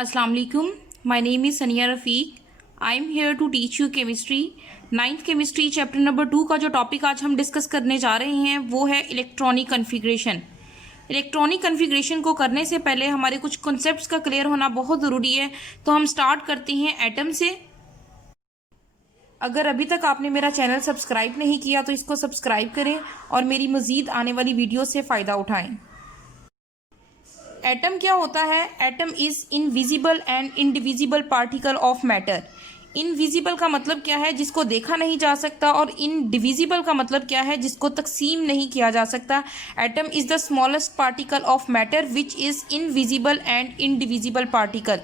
Assalamu alaikum. My name is Sania Rafiq. I am here to teach you chemistry. 9th chemistry chapter number 2 का जो topic आज हम discuss करने जा रहे हैं वो है इलेक्ट्रॉनिक कन्फिग्रेशन। इलेक्ट्रॉनिक कन्फिग्रेशन को करने से पहले हमारे कुछ कॉन्सेप्ट्स का क्लियर होना बहुत ज़रूरी है। तो हम स्टार्ट करते हैं एटम से। अगर अभी तक आपने मेरा चैनल सब्सक्राइब नहीं किया तो इसको सब्सक्राइब करें और मेरी मज़ीद आने वाली वीडियो से फ़ायदा उठाएं। एटम क्या होता है? Atom is invisible and indivisible particle of matter. Invisible का मतलब क्या है? जिसको देखा नहीं जा सकता। और इनडिविजिबल का मतलब क्या है? जिसको तकसीम नहीं किया जा सकता। Atom is the smallest particle of matter which is invisible and indivisible particle.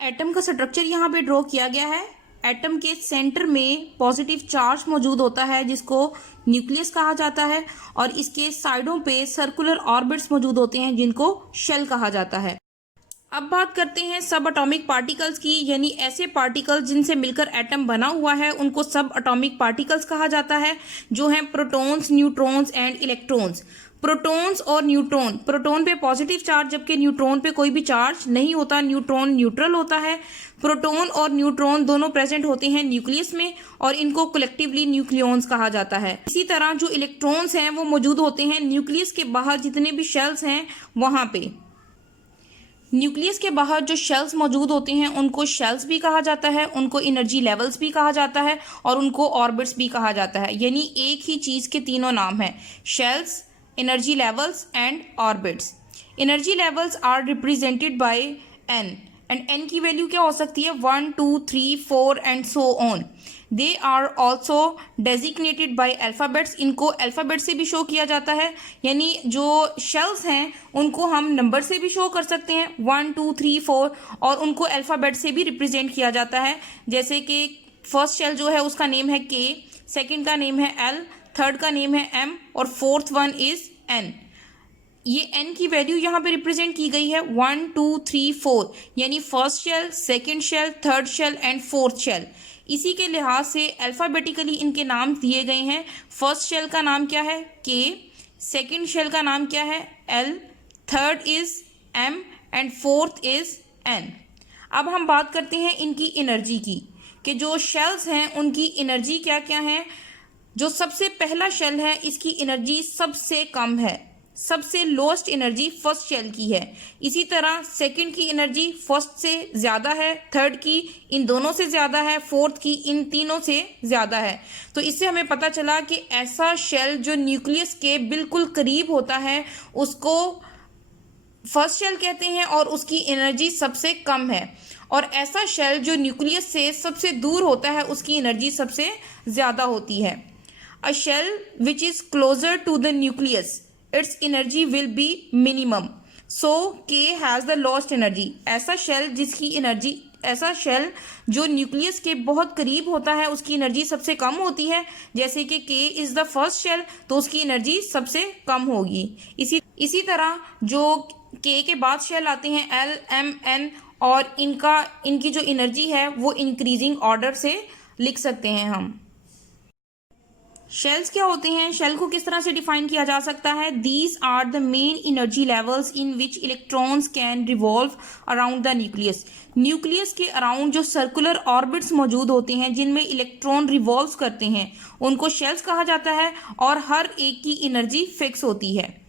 Atom का स्ट्रक्चर यहाँ पे ड्रॉ किया गया है। एटम के सेंटर में पॉजिटिव चार्ज मौजूद होता है जिसको न्यूक्लियस कहा जाता है, और इसके साइडों पे सर्कुलर ऑर्बिट्स मौजूद होते हैं जिनको शेल कहा जाता है। अब बात करते हैं सब एटॉमिक पार्टिकल्स की, यानी ऐसे पार्टिकल्स जिनसे मिलकर एटम बना हुआ है उनको सब एटॉमिक पार्टिकल्स कहा जाता है, जो हैं protons, neutrons and electrons. Protons और न्यूट्रॉन, प्रोटॉन पे पॉजिटिव चार्ज जबकि न्यूट्रॉन पे कोई भी चार्ज नहीं होता, न्यूट्रॉन न्यूट्रल होता है। प्रोटॉन और न्यूट्रॉन दोनों प्रेजेंट होते हैं न्यूक्लियस में और इनको कलेक्टिवली न्यूक्लियॉन्स कहा जाता है। इसी तरह जो इलेक्ट्रॉन्स हैं वो मौजूद होते हैं न्यूक्लियस के बाहर, जितने भी शेल्स हैं वहाँ पे। न्यूक्लियस के बाहर जो शेल्स मौजूद होते हैं उनको शेल्स भी कहा जाता है, उनको एनर्जी लेवल्स भी कहा जाता है और उनको ऑर्बिट्स भी कहा जाता है। यानी एक ही चीज़ के तीनों नाम हैं, shells, energy levels and orbits. Energy levels are represented by n, and n की वैल्यू क्या हो सकती है? 1, 2, 3, 4 and so on. They are also designated by alphabets. इनको अल्फ़ाबेट से भी शो किया जाता है, यानी जो शेल्स हैं उनको हम नंबर से भी शो कर सकते हैं 1, 2, 3, 4, और उनको अल्फ़ाबेट से भी रिप्रेजेंट किया जाता है। जैसे कि फर्स्ट शेल जो है उसका नेम है के, सेकेंड का नेम है एल, थर्ड का नेम है एम और फोर्थ वन इज़ एन। ये एन की वैल्यू यहाँ पे रिप्रेजेंट की गई है 1, 2, 3, 4, यानी first shell, second shell, third shell and fourth shell. इसी के लिहाज से अल्फ़ाबेटिकली इनके नाम दिए गए हैं। फर्स्ट शेल का नाम क्या है? के, सेकेंड शेल का नाम क्या है? L, third is M and fourth is N. अब हम बात करते हैं इनकी एनर्जी की, कि जो शेल्स हैं उनकी एनर्जी क्या क्या है। जो सबसे पहला शेल है इसकी एनर्जी सबसे कम है, सबसे लोएस्ट एनर्जी फर्स्ट शेल की है। इसी तरह सेकंड की एनर्जी फर्स्ट से ज़्यादा है, थर्ड की इन दोनों से ज़्यादा है, फोर्थ की इन तीनों से ज़्यादा है। तो इससे हमें पता चला कि ऐसा शेल जो न्यूक्लियस के बिल्कुल करीब होता है उसको फर्स्ट शेल कहते हैं और उसकी एनर्जी सबसे कम है, और ऐसा शेल जो न्यूक्लियस से सबसे दूर होता है उसकी एनर्जी सबसे ज़्यादा होती है। A shell which is closer to the nucleus, its energy will be minimum, so K has the lowest energy। ऐसा शेल जो न्यूक्लियस के बहुत करीब होता है उसकी एनर्जी सबसे कम होती है। जैसे कि K is the first shell तो उसकी एनर्जी सबसे कम होगी। इसी तरह जो K के बाद शेल आते हैं L, M, N, और इनकी जो एनर्जी है वो इंक्रीजिंग ऑर्डर से लिख सकते हैं हम। शेल्स क्या होते हैं? शेल को किस तरह से डिफाइन किया जा सकता है? These are the main energy levels in which electrons can revolve around the nucleus. Nucleus के अराउंड जो सर्कुलर ऑर्बिट्स मौजूद होते हैं जिनमें इलेक्ट्रॉन रिवॉल्व करते हैं उनको शेल्स कहा जाता है, और हर एक की एनर्जी फिक्स होती है।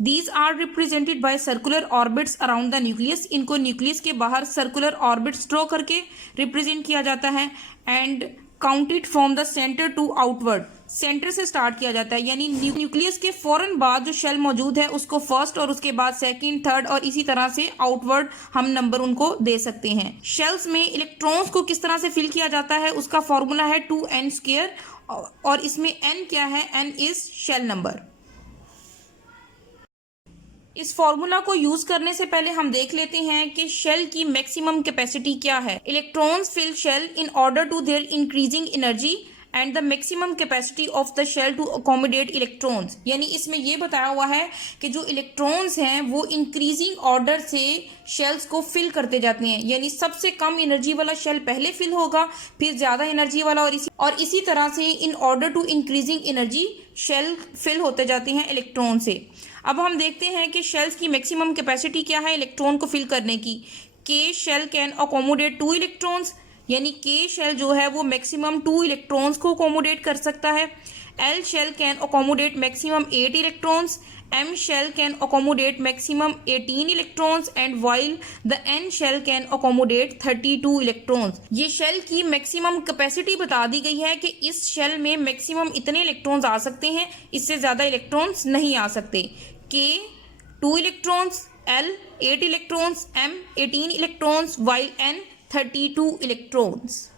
These are represented by circular orbits around the nucleus. इनको न्यूक्लियस के बाहर सर्कुलर ऑर्बिट्स ड्रॉ करके रिप्रेजेंट किया जाता है। And counted from the centre to outward, centre से स्टार्ट किया जाता है, यानी न्यूक्लियस के फौरन बाद जो शेल मौजूद है उसको फर्स्ट और उसके बाद सेकंड, थर्ड और इसी तरह से आउटवर्ड हम नंबर उनको दे सकते हैं। शेल्स में इलेक्ट्रॉन्स को किस तरह से फिल किया जाता है उसका फॉर्मूला है 2n², और इसमें n क्या है? n is shell number. इस फॉर्मूला को यूज करने से पहले हम देख लेते हैं कि शेल की मैक्सिमम कैपेसिटी क्या है। Electrons fill shell in order to their increasing energy and the maximum capacity of the shell to accommodate electrons. यानी इसमें यह बताया हुआ है कि जो इलेक्ट्रॉन्स हैं वो इंक्रीजिंग ऑर्डर से शेल्स को फिल करते जाते हैं, यानी सबसे कम एनर्जी वाला शेल पहले फिल होगा, फिर ज़्यादा एनर्जी वाला, और इसी तरह से in order to increasing energy shell fill होते जाते हैं इलेक्ट्रॉन से। अब हम देखते हैं कि शेल्स की मैक्सिमम कैपेसिटी क्या है इलेक्ट्रॉन को फिल करने की। के शेल कैन अकोमोडेट 2 इलेक्ट्रॉन्स, यानी के शेल जो है वो मैक्सिमम 2 इलेक्ट्रॉन्स को अकोमोडेट कर सकता है। L shell can accommodate maximum 8 electrons, M shell can accommodate maximum 18 electrons and while the N shell can accommodate 32 electrons। ये शेल की मैक्सिमम कैपेसिटी बता दी गई है कि इस शेल में मैक्सिमम इतने इलेक्ट्रॉन्स आ सकते हैं, इससे ज़्यादा इलेक्ट्रॉन्स नहीं आ सकते। K 2 electrons, L 8 electrons, M 18 electrons while N 32 electrons.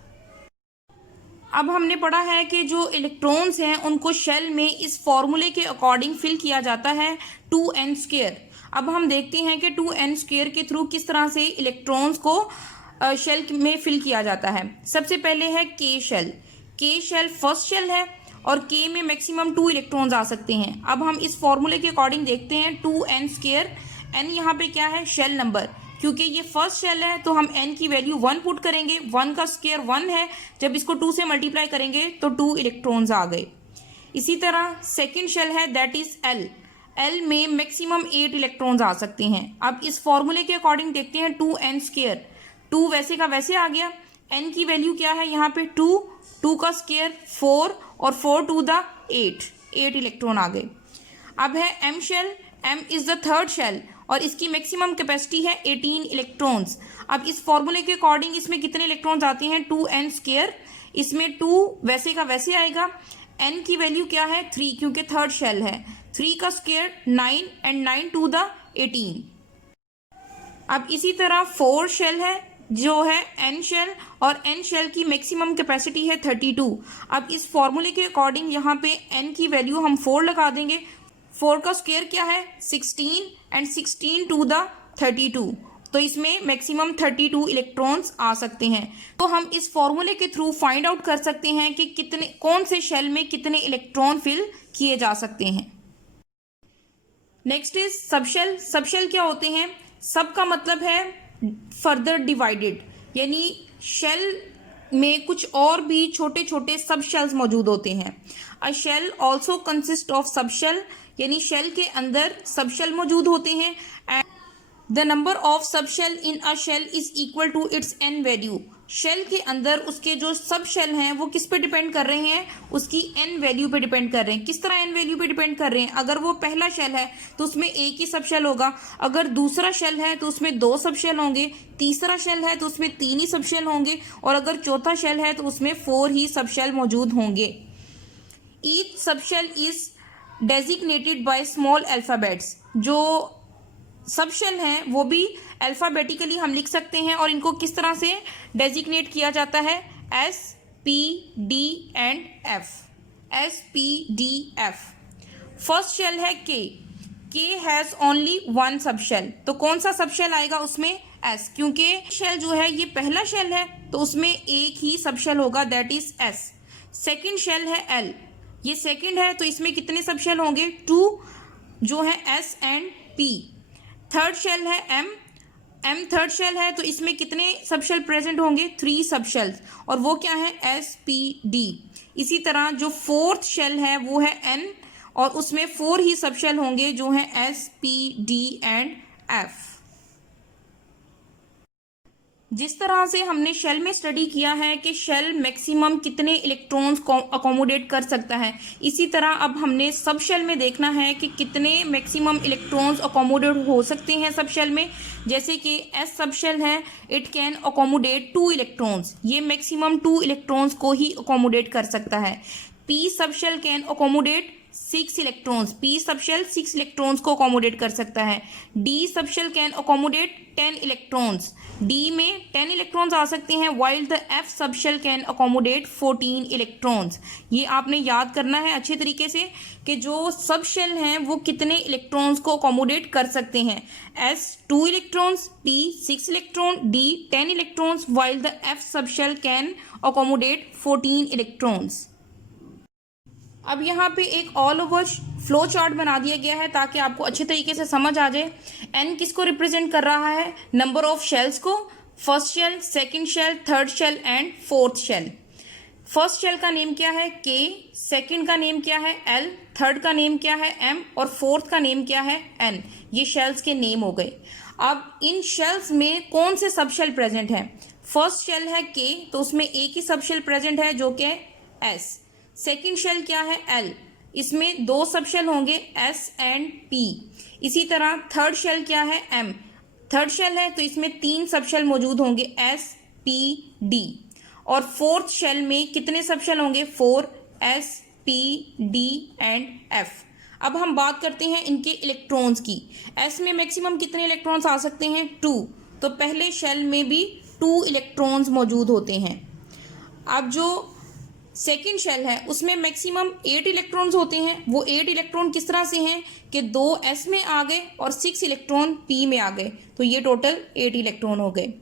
अब हमने पढ़ा है कि जो इलेक्ट्रॉन्स हैं उनको शेल में इस फॉर्मूले के अकॉर्डिंग फिल किया जाता है 2n²। अब हम देखते हैं कि 2n² के थ्रू किस तरह से इलेक्ट्रॉन्स को शेल में फिल किया जाता है। सबसे पहले है के शेल। के शेल फर्स्ट शेल है और के में मैक्सिमम 2 इलेक्ट्रॉन्स आ सकते हैं। अब हम इस फॉर्मूले के अकॉर्डिंग देखते हैं 2n²। n यहाँ पे क्या है, शेल नंबर, क्योंकि ये फर्स्ट शेल है तो हम n की वैल्यू 1 पुट करेंगे। 1 का स्क्वायर 1 है, जब इसको 2 से मल्टीप्लाई करेंगे तो 2 इलेक्ट्रॉन्स आ गए। इसी तरह सेकंड शेल है दैट इज L। L में मैक्सिमम 8 इलेक्ट्रॉन्स आ सकते हैं। अब इस फॉर्मूले के अकॉर्डिंग देखते हैं 2n²। 2 वैसे का वैसे आ गया। n की वैल्यू क्या है यहाँ पे 2, 2 का स्क्वायर 4 और 4 टू द 8 इलेक्ट्रॉन आ गए। अब है M shell. M is the third shell और इसकी मैक्सिमम कैपेसिटी है 18 इलेक्ट्रॉन्स। अब इस फॉर्मूले के अकॉर्डिंग इसमें कितने इलेक्ट्रॉन्स आते हैं 2n²। इसमें 2 वैसे का वैसे आएगा। n की वैल्यू क्या है 3, क्योंकि थर्ड शेल है। 3 का स्क्वायर 9 एंड 9 टू द 18। अब इसी तरह 4 शेल है जो है n शेल और n शेल की मैक्सिमम कैपेसिटी है 32। अब इस फॉर्मूले के अकॉर्डिंग यहाँ पे n की वैल्यू हम 4 लगा देंगे। 4 का स्क्वायर क्या है 16 एंड 16 टू द 32, तो इसमें मैक्सिमम 32 इलेक्ट्रॉन्स आ सकते हैं। तो हम इस फॉर्मूले के थ्रू फाइंड आउट कर सकते हैं कि कितने कौन से शेल में कितने इलेक्ट्रॉन फिल किए जा सकते हैं। Next is subshell. सबशेल क्या होते हैं, सब का मतलब है फर्दर डिवाइडेड, यानी शेल में कुछ और भी छोटे छोटे सब शेल्स मौजूद होते हैं। A shell also consist of subshell, यानी शेल के अंदर सबशेल मौजूद होते हैं। And the number of subshell in a shell is equal to its n value. Shell के अंदर उसके जो सब शेल हैं वो किस पे डिपेंड कर रहे हैं, उसकी n वैल्यू पे डिपेंड कर रहे हैं। किस तरह n वैल्यू पे डिपेंड कर रहे हैं, अगर वो पहला शेल है तो उसमें एक ही सब शेल होगा, अगर दूसरा शेल है तो उसमें 2 सब शेल होंगे, तीसरा शेल है तो उसमें 3 ही सब शेल होंगे और अगर चौथा शेल है तो उसमें 4 ही सब शेल मौजूद होंगे। Each sub shell is designated by small alphabets. जो सब शेल हैं वो भी अल्फ़ाबेटिकली हम लिख सकते हैं और इनको किस तरह से डेजिग्नेट किया जाता है, S, P, D and F। S, P, D, F। First shell है K। K has only 1 sub shell, तो कौन सा सब शेल आएगा उसमें S, क्योंकि शेल जो है ये पहला शेल है तो उसमें एक ही सब शेल होगा that is S। Second shell है L, ये सेकेंड है तो इसमें कितने सब शेल होंगे 2 जो है S and P। Third shell है M। M थर्ड शेल है तो इसमें कितने सब शेल प्रेजेंट होंगे 3 सब शेल्स और वो क्या है S, P, D। इसी तरह जो फोर्थ शेल है वो है N और उसमें 4 ही सब शेल होंगे जो है S, P, D and F। जिस तरह से हमने शेल में स्टडी किया है कि शेल मैक्सिमम कितने इलेक्ट्रॉन्स को अकोमोडेट कर सकता है, इसी तरह अब हमने सब शेल में देखना है कि कितने मैक्सिमम इलेक्ट्रॉन्स अकोमोडेट हो सकते हैं सब शेल में। जैसे कि S सब शेल है, इट कैन अकोमोडेट 2 इलेक्ट्रॉन्स, ये मैक्सिमम 2 इलेक्ट्रॉन्स को ही अकोमोडेट कर सकता है। P sub shell can accommodate 6 electrons, P sub shell 6 electrons को अकोमोडेट कर सकता है। D sub shell can accommodate 10 electrons, D में 10 इलेक्ट्रॉन्स आ सकते हैं while the F sub shell can accommodate 14 electrons. ये आपने याद करना है अच्छे तरीके से कि जो सब शेल हैं वो कितने इलेक्ट्रॉन्स को अकोमोडेट कर सकते हैं। S 2 electrons, P 6 electron, D 10 electrons while the F sub shell can accommodate 14 electrons. अब यहाँ पे एक ऑल ओवर फ्लो चार्ट बना दिया गया है ताकि आपको अच्छे तरीके से समझ आ जाए। n किसको रिप्रेजेंट कर रहा है, नंबर ऑफ शेल्स को, first shell, second shell, third shell and fourth shell. First shell का नेम क्या है के, सेकंड का नेम क्या है एल, थर्ड का नेम क्या है एम और फोर्थ का नेम क्या है एन। ये शेल्स के नेम हो गए। अब इन शेल्स में कौन से सब शेल प्रेजेंट हैं? फर्स्ट शेल है के, तो उसमें एक ही सब शेल प्रेजेंट है जो कि एस। सेकंड शेल क्या है एल, इसमें दो सब शेल होंगे एस एंड पी। इसी तरह थर्ड शेल क्या है एम, थर्ड शेल है तो इसमें तीन सब शेल मौजूद होंगे एस पी डी। और फोर्थ शेल में कितने सब शेल होंगे? 4 S P D and F. अब हम बात करते हैं इनके इलेक्ट्रॉन्स की। एस में मैक्सिमम कितने इलेक्ट्रॉन्स आ सकते हैं? 2। तो पहले शेल में भी 2 इलेक्ट्रॉन्स मौजूद होते हैं। अब जो सेकेंड शेल है उसमें मैक्सिमम 8 इलेक्ट्रॉन्स होते हैं। वो 8 इलेक्ट्रॉन किस तरह से हैं कि 2 एस में आ गए और 6 इलेक्ट्रॉन पी में आ गए, तो ये टोटल 8 इलेक्ट्रॉन हो गए।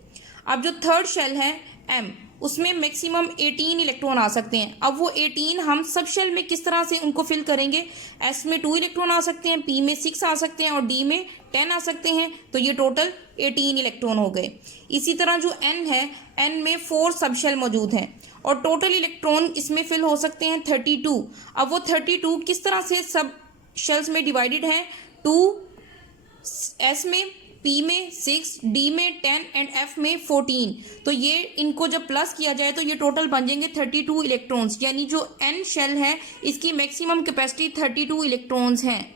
अब जो थर्ड शेल है एम, उसमें मैक्सिमम 18 इलेक्ट्रॉन आ सकते हैं। अब वो 18 हम सब शेल में किस तरह से उनको फिल करेंगे? एस में 2 इलेक्ट्रॉन आ सकते हैं, पी में 6 आ सकते हैं और डी में 10 आ सकते हैं, तो ये टोटल 18 इलेक्ट्रॉन हो गए। इसी तरह जो एन है, एन में 4 सब शेल मौजूद हैं और टोटल इलेक्ट्रॉन इसमें फिल हो सकते हैं 32। अब वो 32 किस तरह से सब शेल्स में डिवाइडेड हैं? 2 एस में, पी में 6, डी में 10 एंड एफ में 14। तो ये इनको जब प्लस किया जाए तो ये टोटल बन जाएंगे 32 इलेक्ट्रॉन्स। यानी जो एन शेल है इसकी मैक्सिमम कैपेसिटी 32 इलेक्ट्रॉन्स हैं।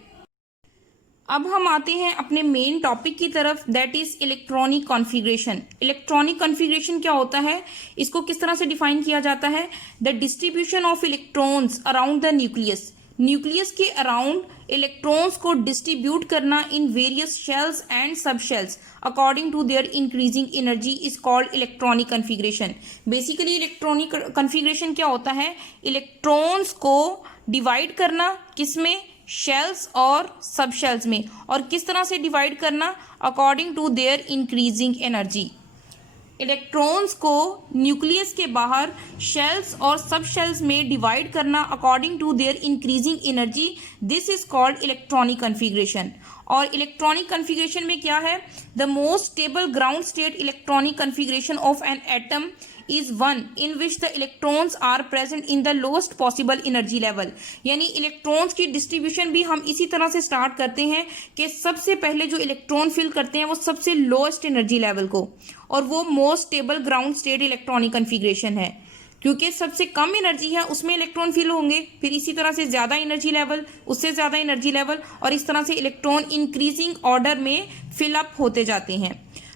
अब हम आते हैं अपने मेन टॉपिक की तरफ, that is electronic configuration. Electronic configuration क्या होता है? इसको किस तरह से डिफाइन किया जाता है? The distribution of electrons around the nucleus. Nucleus के अराउंड इलेक्ट्रॉन्स को डिस्ट्रीब्यूट करना in various shells and sub shells according to their increasing energy is called electronic configuration. Basically electronic configuration क्या होता है? इलेक्ट्रॉन्स को डिवाइड करना, किसमें? Shells और सब शेल्स में। और किस तरह से डिवाइड करना? According to their increasing energy. Electrons को न्यूक्लियस के बाहर शेल्स और सब शेल्स में डिवाइड करना according to their increasing energy, this is called electronic configuration. और इलेक्ट्रॉनिक कॉन्फ़िगरेशन में क्या है? The most stable ground state electronic configuration of an atom is one in which the electrons are present in the lowest possible energy level। यानी electrons की distribution भी हम इसी तरह से स्टार्ट करते हैं कि सबसे पहले जो इलेक्ट्रॉन फिल करते हैं वो सबसे लोएस्ट एनर्जी लेवल को, और वो most stable ground state electronic configuration है क्योंकि सबसे कम एनर्जी है उसमें इलेक्ट्रॉन फिल होंगे, फिर इसी तरह से ज़्यादा एनर्जी लेवल, उससे ज़्यादा एनर्जी लेवल, और इस तरह से इलेक्ट्रॉन इंक्रीजिंग ऑर्डर में फिलअप होते जाते हैं।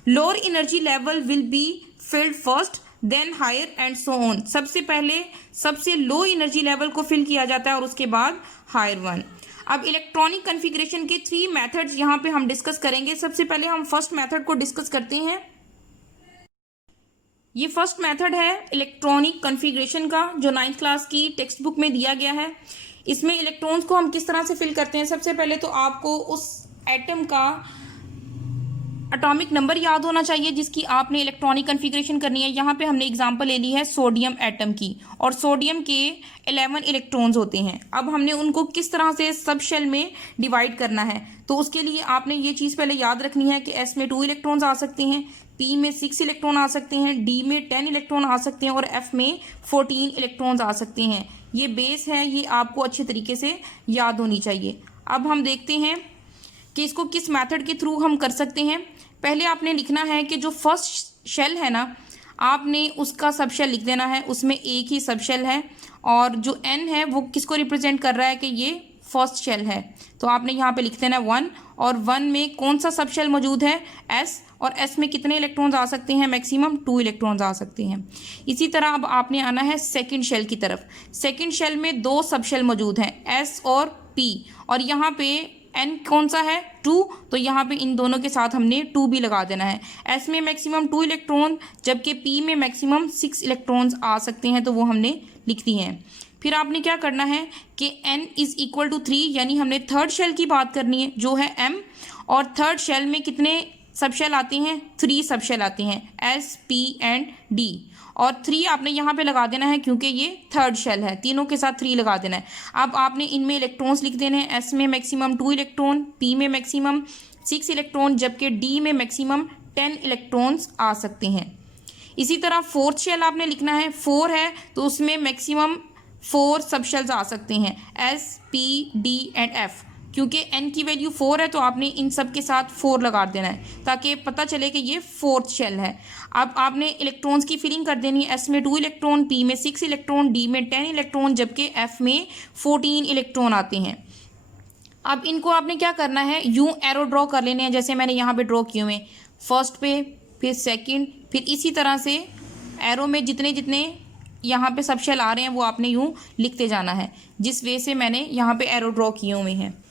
Lower energy level will be filled first then higher and so on. सबसे पहले सबसे लो एनर्जी लेवल को फिल किया जाता है और उसके बाद हायर वन। अब इलेक्ट्रॉनिक कॉन्फ़िगरेशन के 3 मेथड्स यहाँ पे हम डिस्कस करेंगे। सबसे पहले हम फर्स्ट मेथड को डिस्कस करते हैं। ये फर्स्ट मेथड है इलेक्ट्रॉनिक कॉन्फ़िगरेशन का, जो 9th क्लास की टेक्स्ट बुक में दिया गया है। इसमें इलेक्ट्रॉन्स को हम किस तरह से फिल करते हैं? सबसे पहले तो आपको उस एटम का एटॉमिक नंबर याद होना चाहिए जिसकी आपने इलेक्ट्रॉनिक कॉन्फ़िगरेशन करनी है। यहाँ पे हमने एग्जांपल ले ली है सोडियम एटम की, और सोडियम के 11 इलेक्ट्रॉन्स होते हैं। अब हमने उनको किस तरह से सब शेल में डिवाइड करना है, तो उसके लिए आपने ये चीज़ पहले याद रखनी है कि एस में 2 इलेक्ट्रॉन्स आ सकते हैं, पी में 6 इलेक्ट्रॉन आ सकते हैं, डी में 10 इलेक्ट्रॉन आ सकते हैं और एफ में 14 इलेक्ट्रॉन्स आ सकते हैं। ये बेस है, ये आपको अच्छे तरीके से याद होनी चाहिए। अब हम देखते हैं कि इसको किस मेथड के थ्रू हम कर सकते हैं। पहले आपने लिखना है कि जो फर्स्ट शेल है ना, आपने उसका सब शेल लिख देना है, उसमें एक ही सब शेल है, और जो एन है वो किसको रिप्रेजेंट कर रहा है कि ये फर्स्ट शेल है, तो आपने यहाँ पे लिख देना है 1, और 1 में कौन सा सब शेल मौजूद है? एस, और एस में कितने इलेक्ट्रॉन्स आ सकते हैं? मैक्सिमम 2 इलेक्ट्रॉन्स आ सकते हैं। इसी तरह अब आपने आना है सेकंड शेल की तरफ। सेकंड शेल में 2 सब शेल मौजूद हैं, एस और पी, और यहाँ पे एन कौन सा है? 2, तो यहाँ पे इन दोनों के साथ हमने 2 भी लगा देना है। एस में मैक्सिमम 2 इलेक्ट्रॉन, जबकि पी में मैक्सिमम 6 इलेक्ट्रॉन्स आ सकते हैं, तो वो हमने लिख दिए हैं। फिर आपने क्या करना है कि n इज इक्वल टू 3, यानी हमने थर्ड शेल की बात करनी है जो है m, और थर्ड शेल में कितने सब शेल आते हैं? 3 सब शेल आते हैं, एस, पी एंड डी, और 3 आपने यहाँ पे लगा देना है क्योंकि ये थर्ड शेल है, तीनों के साथ 3 लगा देना है। अब आपने इनमें इलेक्ट्रॉन्स लिख देने हैं, एस में मैक्सिमम 2 इलेक्ट्रॉन, पी में मैक्सिमम 6 इलेक्ट्रॉन, जबकि डी में मैक्सिमम 10 इलेक्ट्रॉन्स आ सकते हैं। इसी तरह फोर्थ शेल आपने लिखना है, 4 है तो उसमें मैक्सिमम 4 सब शेल्स आ सकते हैं, S, P, D and F। क्योंकि n की वैल्यू 4 है तो आपने इन सब के साथ 4 लगा देना है ताकि पता चले कि ये फोर्थ शेल है। अब आपने इलेक्ट्रॉन्स की फिलिंग कर देनी है, S में 2 इलेक्ट्रॉन, P में 6 इलेक्ट्रॉन, D में 10 इलेक्ट्रॉन, जबकि F में 14 इलेक्ट्रॉन आते हैं। अब इनको आपने क्या करना है, यूं एरो ड्रॉ कर लेने हैं जैसे मैंने यहाँ पे ड्रॉ किए हुए, फर्स्ट पे, फिर सेकंड, फिर इसी तरह से एरो में जितने जितने यहाँ पे सब शेल आ रहे हैं वो आपने यूं लिखते जाना है, जिस वे से मैंने यहाँ पे एरो ड्रॉ किए हुए हैं।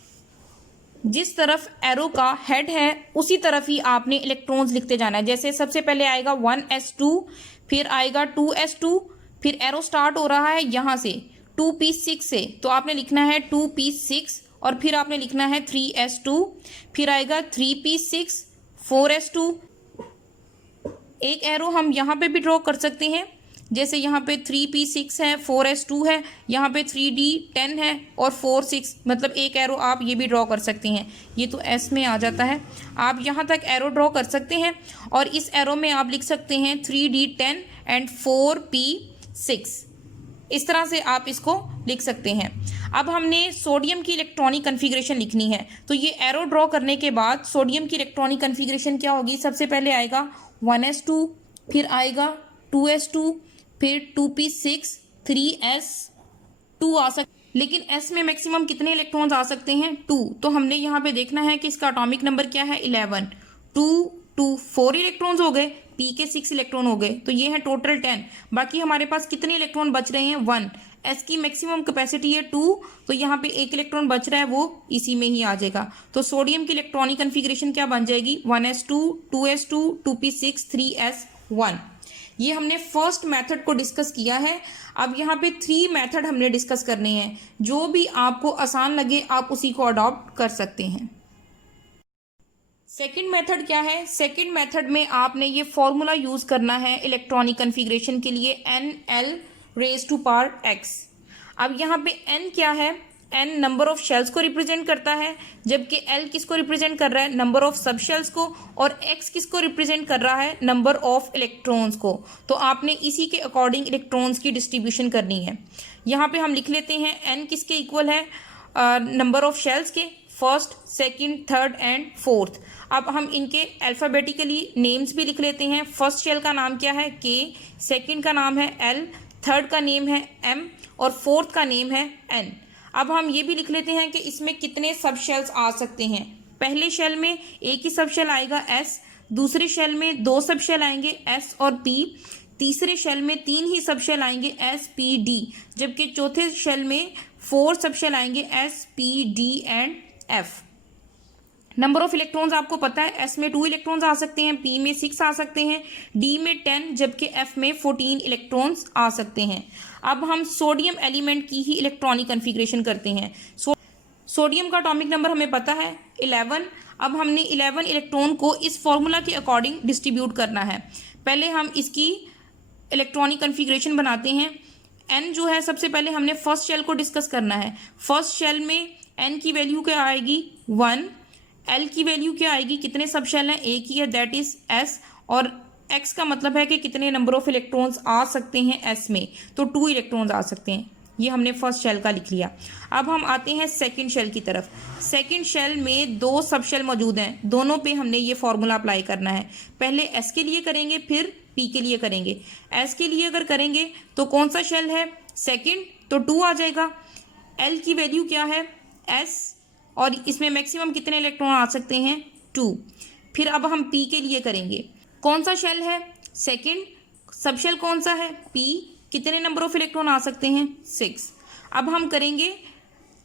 जिस तरफ एरो का हेड है उसी तरफ ही आपने इलेक्ट्रॉन्स लिखते जाना है। जैसे सबसे पहले आएगा 1s2, फिर आएगा 2s2, फिर एरो स्टार्ट हो रहा है यहाँ से 2p6 से, तो आपने लिखना है 2p6 और फिर आपने लिखना है 3s2, फिर आएगा 3p6, 4s2। एक एरो हम यहाँ पे भी ड्रॉ कर सकते हैं, जैसे यहाँ पे 3p6 है, 4s2 है, यहाँ पे 3d10 है और 4 6, मतलब एक एरो आप ये भी ड्रॉ कर सकते हैं। ये तो s में आ जाता है, आप यहाँ तक एरो ड्रॉ कर सकते हैं और इस एरो में आप लिख सकते हैं 3d10 एंड 4p6। इस तरह से आप इसको लिख सकते हैं। अब हमने सोडियम की इलेक्ट्रॉनिक कन्फिग्रेशन लिखनी है, तो ये एरो ड्रॉ करने के बाद सोडियम की इलेक्ट्रॉनिक कन्फिग्रेशन क्या होगी, सबसे पहले आएगा 1s2, फिर आएगा 2s2, फिर 2p6, 3s2 आ सकते, लेकिन s में मैक्सिमम कितने इलेक्ट्रॉन्स आ सकते हैं, 2। तो हमने यहाँ पे देखना है कि इसका एटॉमिक नंबर क्या है, 11। 2 4 इलेक्ट्रॉन्स हो गए, p के 6 इलेक्ट्रॉन हो गए, तो ये है टोटल 10। बाकी हमारे पास कितने इलेक्ट्रॉन बच रहे हैं, 1। s की मैक्सिमम कैपेसिटी है 2, तो यहाँ पे एक इलेक्ट्रॉन बच रहा है, वो इसी में ही आ जाएगा। तो सोडियम की इलेक्ट्रॉनिक कन्फिग्रेशन क्या बन जाएगी, 1s2, 2s2, 2p6, 3s1। ये हमने फर्स्ट मेथड को डिस्कस किया है। अब यहाँ पे 3 मेथड हमने डिस्कस करने हैं, जो भी आपको आसान लगे आप उसी को अडॉप्ट कर सकते हैं। सेकंड मेथड क्या है, सेकंड मेथड में आपने ये फॉर्मूला यूज करना है इलेक्ट्रॉनिक कन्फिग्रेशन के लिए, NL⁻⁴x। अब यहाँ पे n क्या है, n नंबर ऑफ शेल्स को रिप्रेजेंट करता है, जबकि l किसको रिप्रेजेंट कर रहा है, नंबर ऑफ सब शेल्स को, और x किसको रिप्रेजेंट कर रहा है, नंबर ऑफ इलेक्ट्रॉन्स को। तो आपने इसी के अकॉर्डिंग इलेक्ट्रॉन्स की डिस्ट्रीब्यूशन करनी है। यहाँ पे हम लिख लेते हैं n किसके इक्वल है, नंबर ऑफ शेल्स के, first, second, third and fourth. अब हम इनके अल्फ़ाबेटिकली नेम्स भी लिख लेते हैं। फर्स्ट शेल का नाम क्या है, K, सेकंड का नाम है L, थर्ड का नेम है M और फोर्थ का नेम है N। अब हम ये भी लिख लेते हैं कि इसमें कितने सब शेल्स आ सकते हैं। पहले शेल में एक ही सब शेल आएगा S, दूसरे शेल में 2 सब शेल आएंगे S और P, तीसरे शेल में 3 ही सब शेल आएंगे S, P, D, जबकि चौथे शेल में 4 सब शेल आएंगे S, P, D and F। Number of electrons आपको पता है, S में 2 इलेक्ट्रॉन्स आ सकते हैं, P में 6 आ सकते हैं, D में 10, जबकि F में 14 इलेक्ट्रॉन्स आ सकते हैं। अब हम सोडियम एलिमेंट की ही इलेक्ट्रॉनिक कन्फिग्रेशन करते हैं। सोडियम का एटॉमिक नंबर हमें पता है 11। अब हमने 11 इलेक्ट्रॉन को इस फॉर्मूला के अकॉर्डिंग डिस्ट्रीब्यूट करना है। पहले हम इसकी इलेक्ट्रॉनिक कन्फिग्रेशन बनाते हैं। N जो है, सबसे पहले हमने फर्स्ट शेल को डिस्कस करना है। फर्स्ट शेल में N की वैल्यू क्या आएगी, 1। L की वैल्यू क्या आएगी, कितने सब शेल हैं, एक ही है, दैट इज S, और X का मतलब है कि कितने नंबर ऑफ इलेक्ट्रॉन्स आ सकते हैं S में, तो 2 इलेक्ट्रॉन्स आ सकते हैं। ये हमने फर्स्ट शेल का लिख लिया। अब हम आते हैं सेकंड शेल की तरफ। सेकंड शेल में 2 सब शेल मौजूद हैं, दोनों पे हमने ये फॉर्मूला अप्लाई करना है। पहले S के लिए करेंगे, फिर P के लिए करेंगे। S के लिए अगर करेंगे तो कौन सा शेल है, सेकंड, तो 2 आ जाएगा। L की वैल्यू क्या है, S, और इसमें मैक्सिमम कितने इलेक्ट्रॉन आ सकते हैं, 2। फिर अब हम P के लिए करेंगे, कौन सा शेल है, सेकंड, सब शेल कौन सा है, P, कितने नंबर ऑफ इलेक्ट्रॉन आ सकते हैं, 6। अब हम करेंगे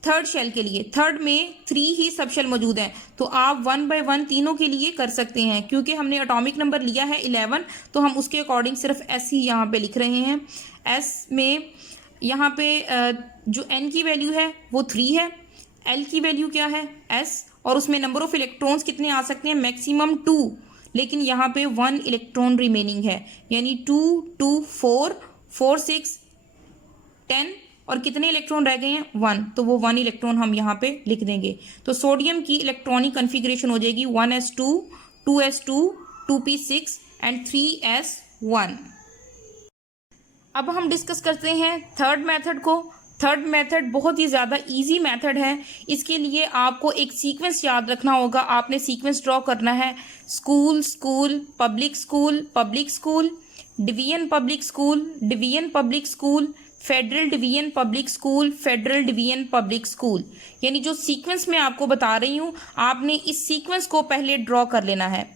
थर्ड शेल के लिए। थर्ड में 3 ही सब शेल मौजूद हैं, तो आप 1 बाय 1 तीनों के लिए कर सकते हैं। क्योंकि हमने एटॉमिक नंबर लिया है 11, तो हम उसके अकॉर्डिंग सिर्फ S ही यहाँ पे लिख रहे हैं। S में यहाँ पे जो N की वैल्यू है वो 3 है, L की वैल्यू क्या है, S, और उसमें नंबर ऑफ इलेक्ट्रॉन्स कितने आ सकते हैं, मैक्सिमम 2, लेकिन यहाँ पे 1 इलेक्ट्रॉन रिमेनिंग है, यानी 2 2 4 4 6 10, और कितने इलेक्ट्रॉन रह गए हैं, 1, तो वो 1 इलेक्ट्रॉन हम यहाँ पे लिख देंगे। तो सोडियम की इलेक्ट्रॉनिक कन्फिग्रेशन हो जाएगी 1s2, 2s2, 2p6 and 3s1। 1। अब हम डिस्कस करते हैं थर्ड मेथड को। थर्ड मेथड बहुत ही ज़्यादा इजी मेथड है। इसके लिए आपको एक सीक्वेंस याद रखना होगा। आपने सीक्वेंस ड्रॉ करना है, school school public school public school, division public school division public school, federal division public school federal division public school. यानी जो सीक्वेंस मैं आपको बता रही हूँ, आपने इस सीक्वेंस को पहले ड्रॉ कर लेना है।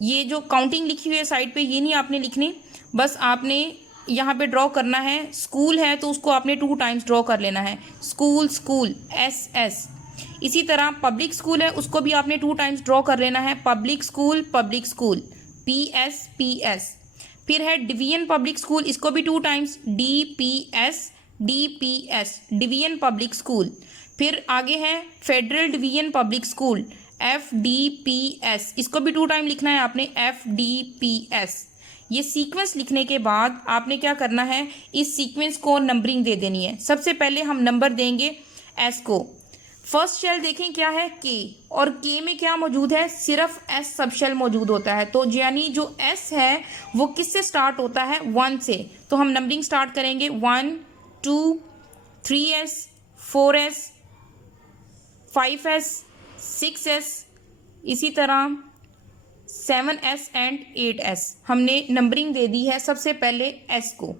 ये जो काउंटिंग लिखी हुई है साइड पे, ये नहीं आपने लिखनी, बस आपने यहाँ पे ड्रॉ करना है। स्कूल है तो उसको आपने 2 टाइम्स ड्रॉ कर लेना है, स्कूल स्कूल एस एस। इसी तरह पब्लिक स्कूल है, उसको भी आपने 2 टाइम्स ड्रॉ कर लेना है, पब्लिक स्कूल पी एस। फिर है डिवीजन पब्लिक स्कूल, इसको भी 2 times D P S division public school. फिर आगे है federal division public school FDPS, इसको भी 2 टाइम लिखना है आपने, FDPS। ये सीक्वेंस लिखने के बाद आपने क्या करना है, इस सीक्वेंस को नंबरिंग दे देनी है। सबसे पहले हम नंबर देंगे S को। फर्स्ट शेल देखें क्या है, K, और K में क्या मौजूद है, सिर्फ S सब शेल मौजूद होता है। तो यानी जो S है वो किससे स्टार्ट होता है, 1 से। तो हम नंबरिंग स्टार्ट करेंगे 1 2 3S 4S 5S 6S, इसी तरह 7S एंड 8S। हमने नंबरिंग दे दी है सबसे पहले S को।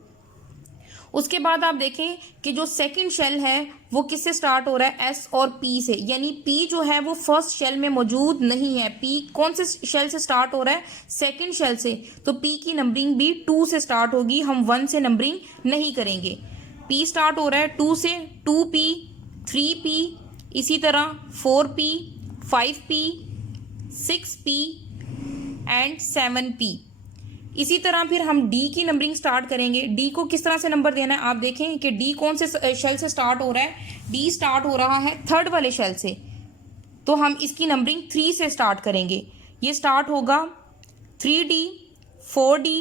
उसके बाद आप देखें कि जो सेकंड शेल है वो किससे स्टार्ट हो रहा है, S और P से। यानी P जो है वो फर्स्ट शेल में मौजूद नहीं है। P कौन से शेल से स्टार्ट हो रहा है, सेकंड शेल से। तो P की नंबरिंग भी 2 से स्टार्ट होगी, हम 1 से नंबरिंग नहीं करेंगे। P स्टार्ट हो रहा है 2 से, 2P 3P, इसी तरह 4P 5P 6P and 7P। इसी तरह फिर हम D की नंबरिंग स्टार्ट करेंगे। D को किस तरह से नंबर देना है, आप देखें कि D कौन से शेल से स्टार्ट हो रहा है, D स्टार्ट हो रहा है थर्ड वाले शेल से। तो हम इसकी नंबरिंग 3 से स्टार्ट करेंगे। ये स्टार्ट होगा 3D 4D,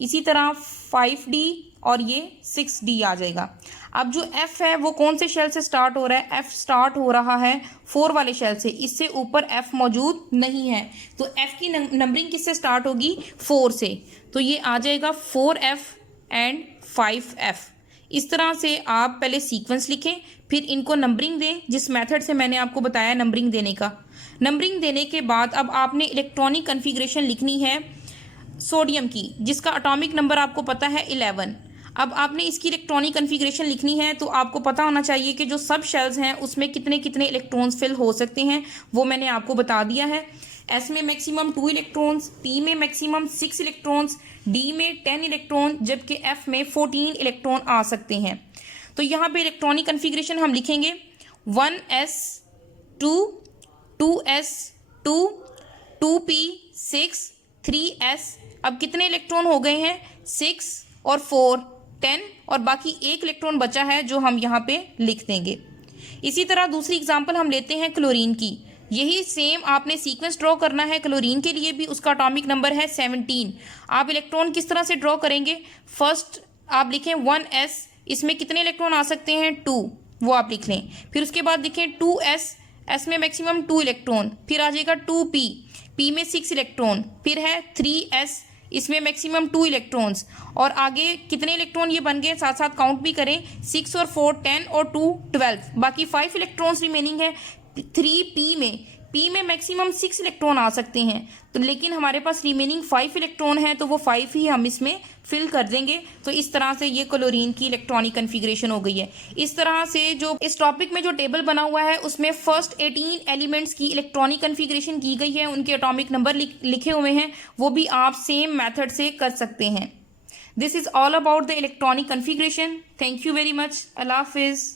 इसी तरह 5D और ये 6D आ जाएगा। अब जो F है वो कौन से शेल से स्टार्ट हो रहा है, F स्टार्ट हो रहा है 4 वाले शेल से, इससे ऊपर F मौजूद नहीं है। तो F की नंबरिंग किससे स्टार्ट होगी, 4 से। तो ये आ जाएगा 4F एंड 5F। इस तरह से आप पहले सीक्वेंस लिखें, फिर इनको नंबरिंग दें, जिस मेथड से मैंने आपको बताया नंबरिंग देने का। नंबरिंग देने के बाद अब आपने इलेक्ट्रॉनिक कन्फिग्रेशन लिखनी है सोडियम की, जिसका एटॉमिक नंबर आपको पता है 11। अब आपने इसकी इलेक्ट्रॉनिक कन्फिग्रेशन लिखनी है, तो आपको पता होना चाहिए कि जो सब शेल्स हैं उसमें कितने कितने इलेक्ट्रॉन्स फिल हो सकते हैं, वो मैंने आपको बता दिया है। S में मैक्सिमम 2 इलेक्ट्रॉन्स, P में मैक्सिमम 6 इलेक्ट्रॉन्स, D में 10 इलेक्ट्रॉन, जबकि F में 14 इलेक्ट्रॉन आ सकते हैं। तो यहाँ पे इलेक्ट्रॉनिक कन्फिग्रेशन हम लिखेंगे 1S 2 2S 2 2P 6 3S। अब कितने इलेक्ट्रॉन हो गए हैं, 6 और 4 10, और बाकी 1 इलेक्ट्रॉन बचा है जो हम यहाँ पे लिख देंगे। इसी तरह दूसरी एग्जांपल हम लेते हैं क्लोरीन की। यही सेम आपने सीक्वेंस ड्रॉ करना है क्लोरीन के लिए भी। उसका एटॉमिक नंबर है 17। आप इलेक्ट्रॉन किस तरह से ड्रॉ करेंगे, फर्स्ट आप लिखें 1S, इसमें कितने इलेक्ट्रॉन आ सकते हैं, 2, वो आप लिख लें। फिर उसके बाद लिखें 2S, S में मैक्सिमम 2 इलेक्ट्रॉन, फिर आ जाएगा 2P, P में 6 इलेक्ट्रॉन, फिर है 3S, इसमें मैक्सिमम 2 इलेक्ट्रॉन्स, और आगे कितने इलेक्ट्रॉन ये बन गए, साथ साथ काउंट भी करें, 6 और 4 10 और 2 12, बाकी 5 इलेक्ट्रॉन्स रिमेनिंग है। 3P में, P में मैक्सिमम 6 इलेक्ट्रॉन आ सकते हैं, तो लेकिन हमारे पास रिमेनिंग 5 इलेक्ट्रॉन है, तो वो 5 ही हम इसमें फिल कर देंगे। तो इस तरह से ये क्लोरीन की इलेक्ट्रॉनिक कन्फिग्रेशन हो गई है। इस तरह से जो इस टॉपिक में जो टेबल बना हुआ है उसमें फर्स्ट 18 एलिमेंट्स की इलेक्ट्रॉनिक कन्फिग्रेशन की गई है, उनके एटॉमिक नंबर लिखे हुए हैं, वो भी आप सेम मेथड से कर सकते हैं। This is all about the electronic configuration. Thank you very much. अल्लाह हाफिज़।